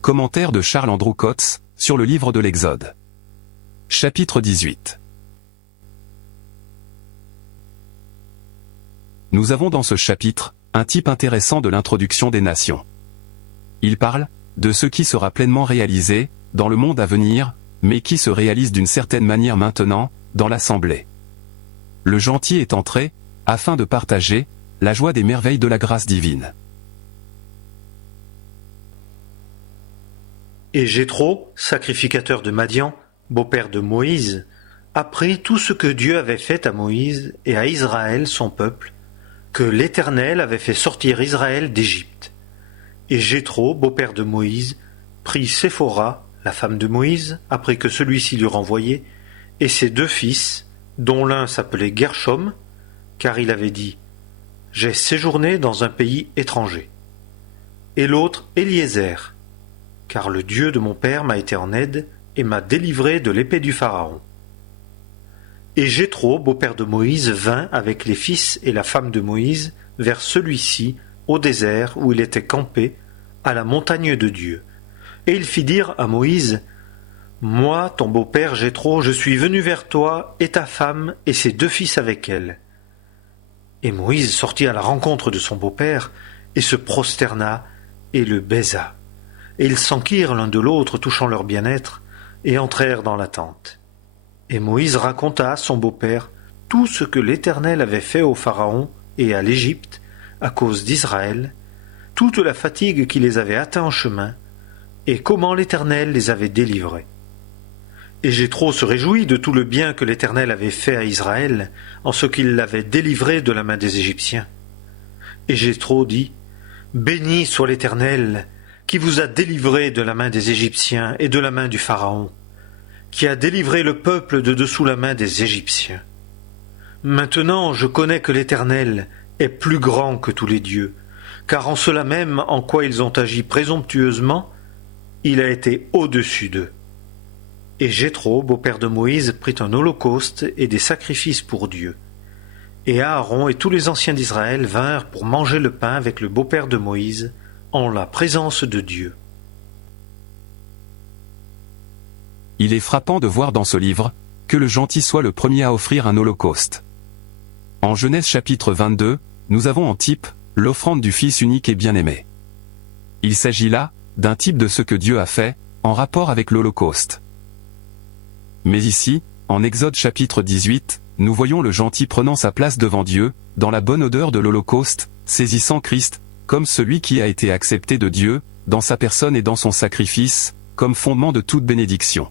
Commentaire de Charles Andrew Coates, sur le livre de l'Exode. Chapitre 18. Nous avons dans ce chapitre, un type intéressant de l'introduction des nations. Il parle de ce qui sera pleinement réalisé, dans le monde à venir, mais qui se réalise d'une certaine manière maintenant, dans l'assemblée. Le gentil est entré, afin de partager, la joie des merveilles de la grâce divine. Et Jéthro, sacrificateur de Madian, beau-père de Moïse, apprit tout ce que Dieu avait fait à Moïse et à Israël son peuple, que l'Éternel avait fait sortir Israël d'Égypte. Et Jéthro, beau-père de Moïse, prit Séphora, la femme de Moïse, après que celui-ci l'eut renvoyé, et ses 2 fils, dont l'un s'appelait Gershom, car il avait dit « J'ai séjourné dans un pays étranger », et l'autre Éliézer, car le Dieu de mon père m'a été en aide et m'a délivré de l'épée du Pharaon. Et Jéthro, beau-père de Moïse, vint avec les fils et la femme de Moïse vers celui-ci, au désert où il était campé, à la montagne de Dieu. Et il fit dire à Moïse, « Moi, ton beau-père Jéthro, je suis venu vers toi, et ta femme, et ses 2 fils avec elle. » Et Moïse sortit à la rencontre de son beau-père, et se prosterna, et le baisa. Et ils s'enquirent l'un de l'autre, touchant leur bien-être, et entrèrent dans la tente. Et Moïse raconta à son beau-père tout ce que l'Éternel avait fait au Pharaon et à l'Égypte, à cause d'Israël, toute la fatigue qui les avait atteints en chemin, et comment l'Éternel les avait délivrés. Et Jéthro se réjouit de tout le bien que l'Éternel avait fait à Israël, en ce qu'il l'avait délivré de la main des Égyptiens. Et Jéthro dit, « Béni soit l'Éternel, qui vous a délivré de la main des Égyptiens et de la main du Pharaon, qui a délivré le peuple de dessous la main des Égyptiens. Maintenant je connais que l'Éternel est plus grand que tous les dieux, car en cela même en quoi ils ont agi présomptueusement, il a été au-dessus d'eux. » Et Jéthro, beau-père de Moïse, prit un holocauste et des sacrifices pour Dieu. Et Aaron et tous les anciens d'Israël vinrent pour manger le pain avec le beau-père de Moïse, en la présence de Dieu. Il est frappant de voir dans ce livre, que le gentil soit le premier à offrir un holocauste. En Genèse chapitre 22, nous avons en type, l'offrande du Fils unique et bien-aimé. Il s'agit là, d'un type de ce que Dieu a fait, en rapport avec l'holocauste. Mais ici, en Exode chapitre 18, nous voyons le gentil prenant sa place devant Dieu, dans la bonne odeur de l'holocauste, saisissant Christ, comme celui qui a été accepté de Dieu, dans sa personne et dans son sacrifice, comme fondement de toute bénédiction.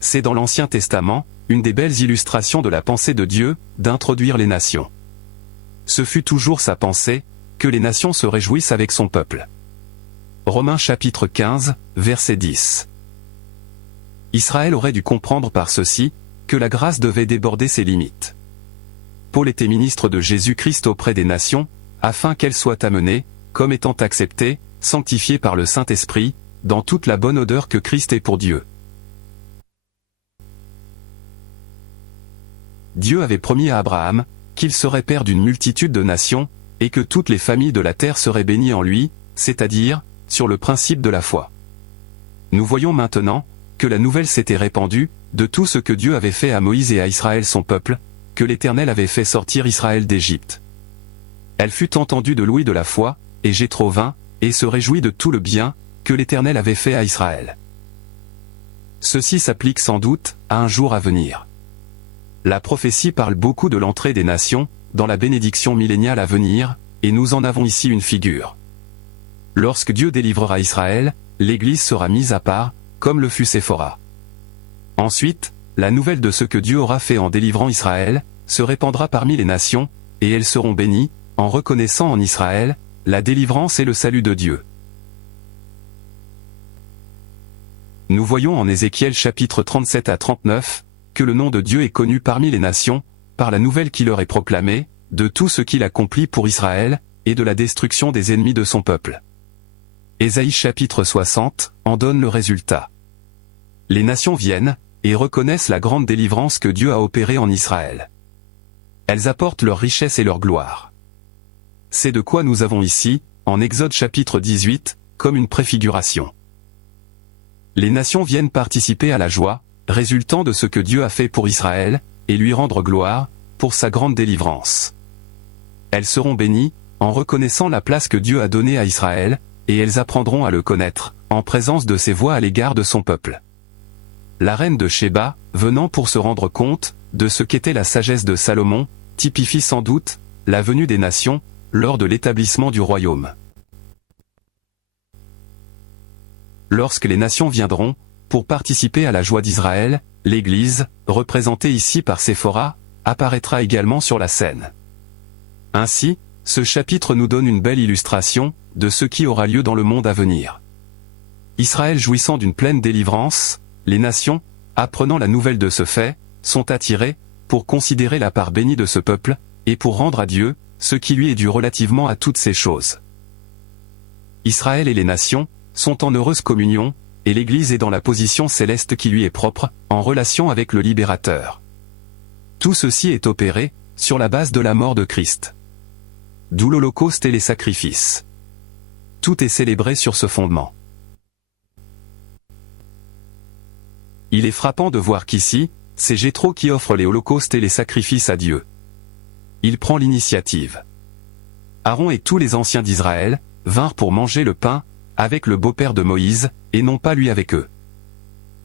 C'est dans l'Ancien Testament, une des belles illustrations de la pensée de Dieu, d'introduire les nations. Ce fut toujours sa pensée, que les nations se réjouissent avec son peuple. Romains chapitre 15, verset 10. Israël aurait dû comprendre par ceci, que la grâce devait déborder ses limites. Paul était ministre de Jésus-Christ auprès des nations, afin qu'elles soient amenées, comme étant acceptées, sanctifiées par le Saint-Esprit, dans toute la bonne odeur que Christ est pour Dieu. Dieu avait promis à Abraham, qu'il serait père d'une multitude de nations, et que toutes les familles de la terre seraient bénies en lui, c'est-à-dire, sur le principe de la foi. Nous voyons maintenant, que la nouvelle s'était répandue, de tout ce que Dieu avait fait à Moïse et à Israël son peuple, que l'Éternel avait fait sortir Israël d'Égypte. Elle fut entendue de Louis de la foi, et Jéthro vint, et se réjouit de tout le bien, que l'Éternel avait fait à Israël. Ceci s'applique sans doute, à un jour à venir. La prophétie parle beaucoup de l'entrée des nations, dans la bénédiction milléniale à venir, et nous en avons ici une figure. Lorsque Dieu délivrera Israël, l'Église sera mise à part, comme le fut Séphora. Ensuite, la nouvelle de ce que Dieu aura fait en délivrant Israël, se répandra parmi les nations, et elles seront bénies, en reconnaissant en Israël, la délivrance et le salut de Dieu. Nous voyons en Ézéchiel chapitre 37 à 39, que le nom de Dieu est connu parmi les nations, par la nouvelle qui leur est proclamée, de tout ce qu'il accomplit pour Israël, et de la destruction des ennemis de son peuple. Ésaïe chapitre 60 en donne le résultat. Les nations viennent, et reconnaissent la grande délivrance que Dieu a opérée en Israël. Elles apportent leur richesse et leur gloire. C'est de quoi nous avons ici, en Exode chapitre 18, comme une préfiguration. les nations viennent participer à la joie, résultant de ce que Dieu a fait pour Israël, et lui rendre gloire, pour sa grande délivrance. Elles seront bénies, en reconnaissant la place que Dieu a donnée à Israël, et elles apprendront à le connaître, en présence de ses voix à l'égard de son peuple. La reine de Shéba, venant pour se rendre compte de ce qu'était la sagesse de Salomon, typifie sans doute la venue des nations lors de l'établissement du royaume. Lorsque les nations viendront pour participer à la joie d'Israël, l'Église, représentée ici par Séphora, apparaîtra également sur la scène. Ainsi, ce chapitre nous donne une belle illustration de ce qui aura lieu dans le monde à venir. Israël jouissant d'une pleine délivrance, les nations, apprenant la nouvelle de ce fait, sont attirées pour considérer la part bénie de ce peuple, et pour rendre à Dieu ce qui lui est dû relativement à toutes ces choses. Israël et les nations sont en heureuse communion, et l'Église est dans la position céleste qui lui est propre, en relation avec le Libérateur. Tout ceci est opéré sur la base de la mort de Christ. D'où l'Holocauste et les sacrifices. Tout est célébré sur ce fondement. Il est frappant de voir qu'ici, c'est Jéthro qui offre les holocaustes et les sacrifices à Dieu. Il prend l'initiative. Aaron et tous les anciens d'Israël vinrent pour manger le pain avec le beau-père de Moïse, et non pas lui avec eux.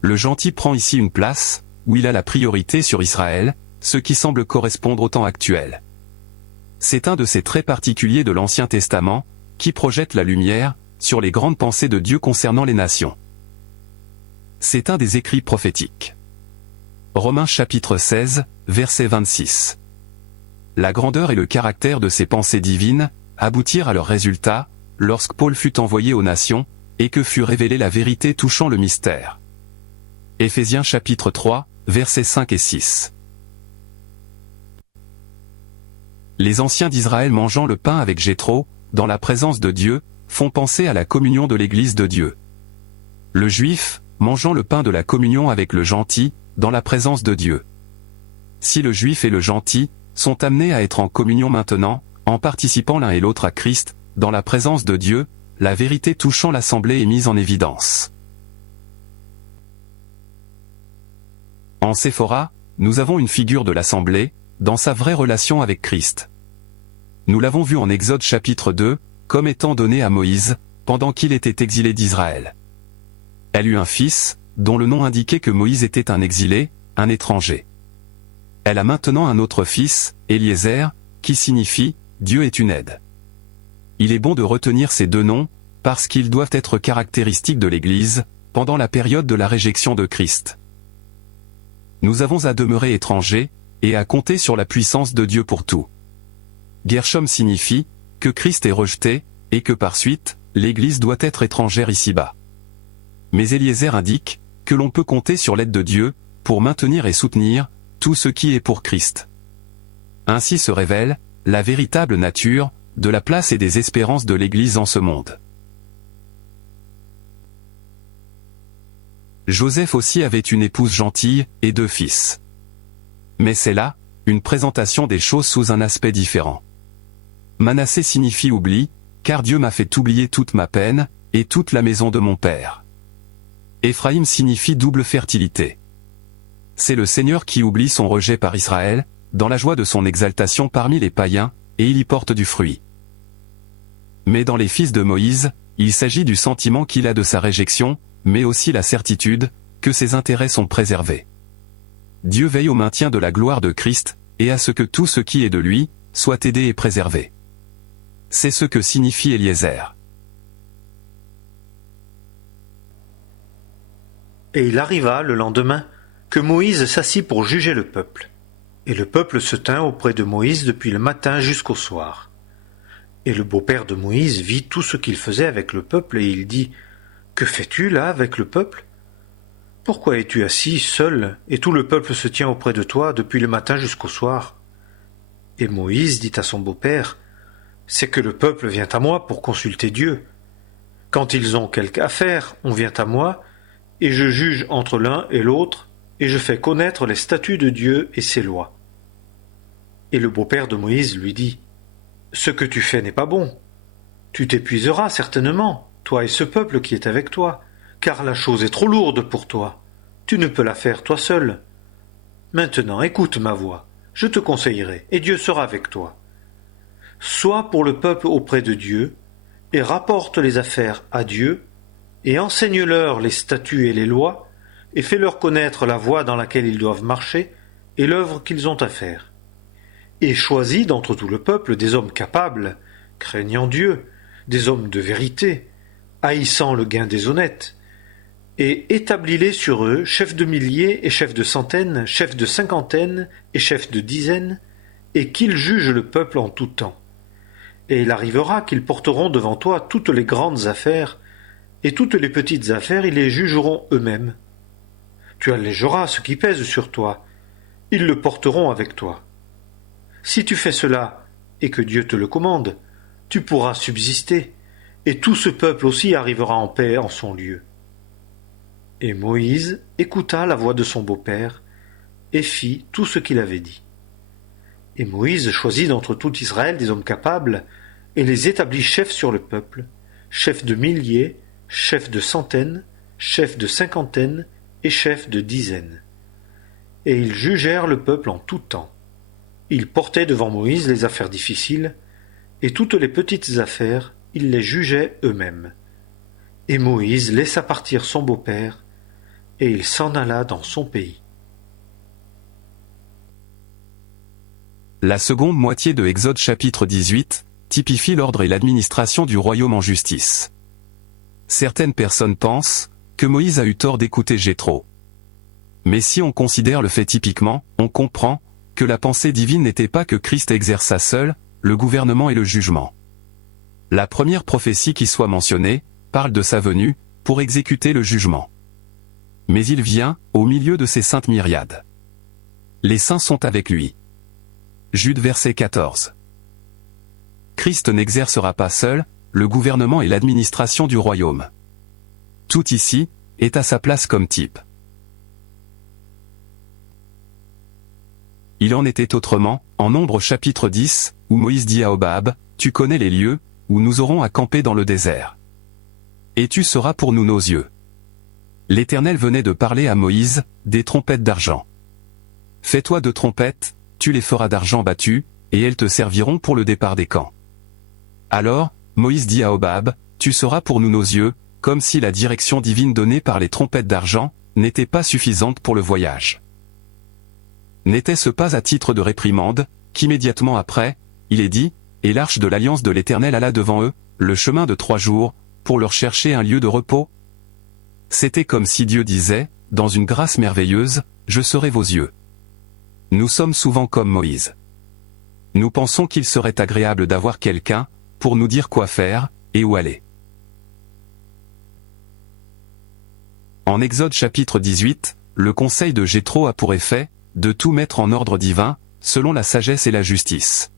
Le gentil prend ici une place où il a la priorité sur Israël, ce qui semble correspondre au temps actuel. C'est un de ces traits particuliers de l'Ancien Testament qui projette la lumière sur les grandes pensées de Dieu concernant les nations. C'est un des écrits prophétiques. Romains chapitre 16, verset 26. La grandeur et le caractère de ces pensées divines aboutirent à leur résultat lorsque Paul fut envoyé aux nations, et que fut révélée la vérité touchant le mystère. Éphésiens chapitre 3, versets 5 et 6. Les anciens d'Israël mangeant le pain avec Jéthro, dans la présence de Dieu, font penser à la communion de l'Église de Dieu. Le juif, mangeant le pain de la communion avec le gentil, dans la présence de Dieu. Si le juif et le gentil sont amenés à être en communion maintenant, en participant l'un et l'autre à Christ, dans la présence de Dieu, la vérité touchant l'assemblée est mise en évidence. En Séphora, nous avons une figure de l'assemblée, dans sa vraie relation avec Christ. Nous l'avons vu en Exode chapitre 2, comme étant donnée à Moïse, pendant qu'il était exilé d'Israël. Elle eut un fils, dont le nom indiquait que Moïse était un exilé, un étranger. Elle a maintenant un autre fils, Éliézer, qui signifie « Dieu est une aide ». Il est bon de retenir ces deux noms, parce qu'ils doivent être caractéristiques de l'Église, pendant la période de la réjection de Christ. Nous avons à demeurer étrangers, et à compter sur la puissance de Dieu pour tout. Gershom signifie que Christ est rejeté, et que par suite, l'Église doit être étrangère ici-bas. Mais Éliézer indique que l'on peut compter sur l'aide de Dieu, pour maintenir et soutenir tout ce qui est pour Christ. Ainsi se révèle la véritable nature de la place et des espérances de l'Église en ce monde. Joseph aussi avait une épouse gentille et 2 fils. Mais c'est là une présentation des choses sous un aspect différent. Manassé signifie oubli, car Dieu m'a fait oublier toute ma peine, et toute la maison de mon père. Éphraïm signifie double fertilité. C'est le Seigneur qui oublie son rejet par Israël, dans la joie de son exaltation parmi les païens, et il y porte du fruit. Mais dans les fils de Moïse, il s'agit du sentiment qu'il a de sa réjection, mais aussi la certitude que ses intérêts sont préservés. Dieu veille au maintien de la gloire de Christ, et à ce que tout ce qui est de lui soit aidé et préservé. C'est ce que signifie Éliézer. Et il arriva le lendemain que Moïse s'assit pour juger le peuple. Et le peuple se tint auprès de Moïse depuis le matin jusqu'au soir. Et le beau-père de Moïse vit tout ce qu'il faisait avec le peuple, et il dit : « Que fais-tu là avec le peuple ? Pourquoi es-tu assis seul, et tout le peuple se tient auprès de toi depuis le matin jusqu'au soir ? » Et Moïse dit à son beau-père : « C'est que le peuple vient à moi pour consulter Dieu. Quand ils ont quelque affaire, on vient à moi, et je juge entre l'un et l'autre, et je fais connaître les statuts de Dieu et ses lois. » Et le beau-père de Moïse lui dit : « Ce que tu fais n'est pas bon. Tu t'épuiseras certainement, toi et ce peuple qui est avec toi, car la chose est trop lourde pour toi. Tu ne peux la faire toi seul. Maintenant, écoute ma voix. Je te conseillerai, et Dieu sera avec toi. Sois pour le peuple auprès de Dieu, et rapporte les affaires à Dieu, et enseigne-leur les statuts et les lois, et fais-leur connaître la voie dans laquelle ils doivent marcher, et l'œuvre qu'ils ont à faire. Et choisis d'entre tout le peuple des hommes capables, craignant Dieu, des hommes de vérité, haïssant le gain des honnêtes, et établis-les sur eux, chefs de milliers et chefs de centaines, chefs de cinquantaines et chefs de dizaines, et qu'ils jugent le peuple en tout temps. Et il arrivera qu'ils porteront devant toi toutes les grandes affaires, et toutes les petites affaires ils les jugeront eux-mêmes. Tu allégeras ce qui pèse sur toi, ils le porteront avec toi. Si tu fais cela, et que Dieu te le commande, tu pourras subsister, et tout ce peuple aussi arrivera en paix en son lieu. Et Moïse écouta la voix de son beau-père, et fit tout ce qu'il avait dit. Et Moïse choisit d'entre tout Israël des hommes capables, et les établit chefs sur le peuple, chefs de milliers, chefs de centaines, chefs de cinquantaines, et chefs de dizaines. Et ils jugèrent le peuple en tout temps. Ils portaient devant Moïse les affaires difficiles, et toutes les petites affaires, ils les jugeaient eux-mêmes. Et Moïse laissa partir son beau-père, et il s'en alla dans son pays. La seconde moitié de Exode chapitre 18 typifie l'ordre et l'administration du royaume en justice. Certaines personnes pensent que Moïse a eu tort d'écouter Jéthro. Mais si on considère le fait typiquement, on comprend que la pensée divine n'était pas que Christ exerça seul le gouvernement et le jugement. La première prophétie qui soit mentionnée parle de sa venue pour exécuter le jugement. Mais il vient au milieu de ses saintes myriades. Les saints sont avec lui. Jude verset 14. Christ n'exercera pas seul le gouvernement et l'administration du royaume. Tout ici est à sa place comme type. Il en était autrement, en Nombre chapitre 10, où Moïse dit à Hobab, « Tu connais les lieux où nous aurons à camper dans le désert. Et tu seras pour nous nos yeux. » L'Éternel venait de parler à Moïse des trompettes d'argent. « Fais-toi 2 trompettes, tu les feras d'argent battu, et elles te serviront pour le départ des camps. » Alors, Moïse dit à Hobab, « Tu seras pour nous nos yeux, » comme si la direction divine donnée par les trompettes d'argent n'était pas suffisante pour le voyage. N'était-ce pas à titre de réprimande, qu'immédiatement après, il est dit, « Et l'arche de l'alliance de l'Éternel alla devant eux, le chemin de 3 jours, pour leur chercher un lieu de repos ?» C'était comme si Dieu disait, dans une grâce merveilleuse, « Je serai vos yeux. » Nous sommes souvent comme Moïse. Nous pensons qu'il serait agréable d'avoir quelqu'un pour nous dire quoi faire et où aller. En Exode chapitre 18, le conseil de Jéthro a pour effet de tout mettre en ordre divin, selon la sagesse et la justice.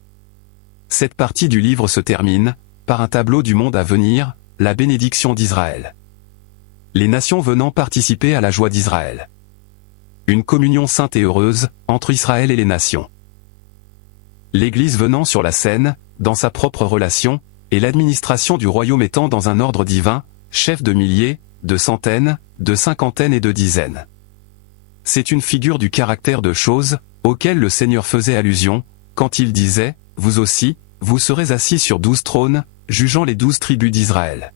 Cette partie du livre se termine par un tableau du monde à venir, la bénédiction d'Israël. Les nations venant participer à la joie d'Israël. Une communion sainte et heureuse entre Israël et les nations. L'Église venant sur la scène, dans sa propre relation, et l'administration du royaume étant dans un ordre divin, chef de milliers, de centaines, de cinquantaines et de dizaines. C'est une figure du caractère de choses, auquel le Seigneur faisait allusion, quand il disait, « Vous aussi, vous serez assis sur 12 trônes, jugeant les 12 tribus d'Israël. »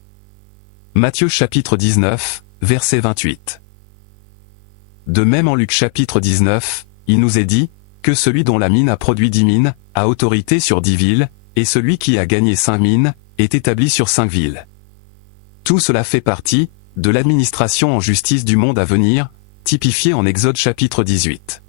Matthieu chapitre 19, verset 28. De même en Luc chapitre 19, il nous est dit, que celui dont la mine a produit 10 mines, a autorité sur 10 villes, et celui qui a gagné 5 mines, est établi sur 5 villes. Tout cela fait partie de l'administration en justice du monde à venir, typifié en Exode chapitre 18.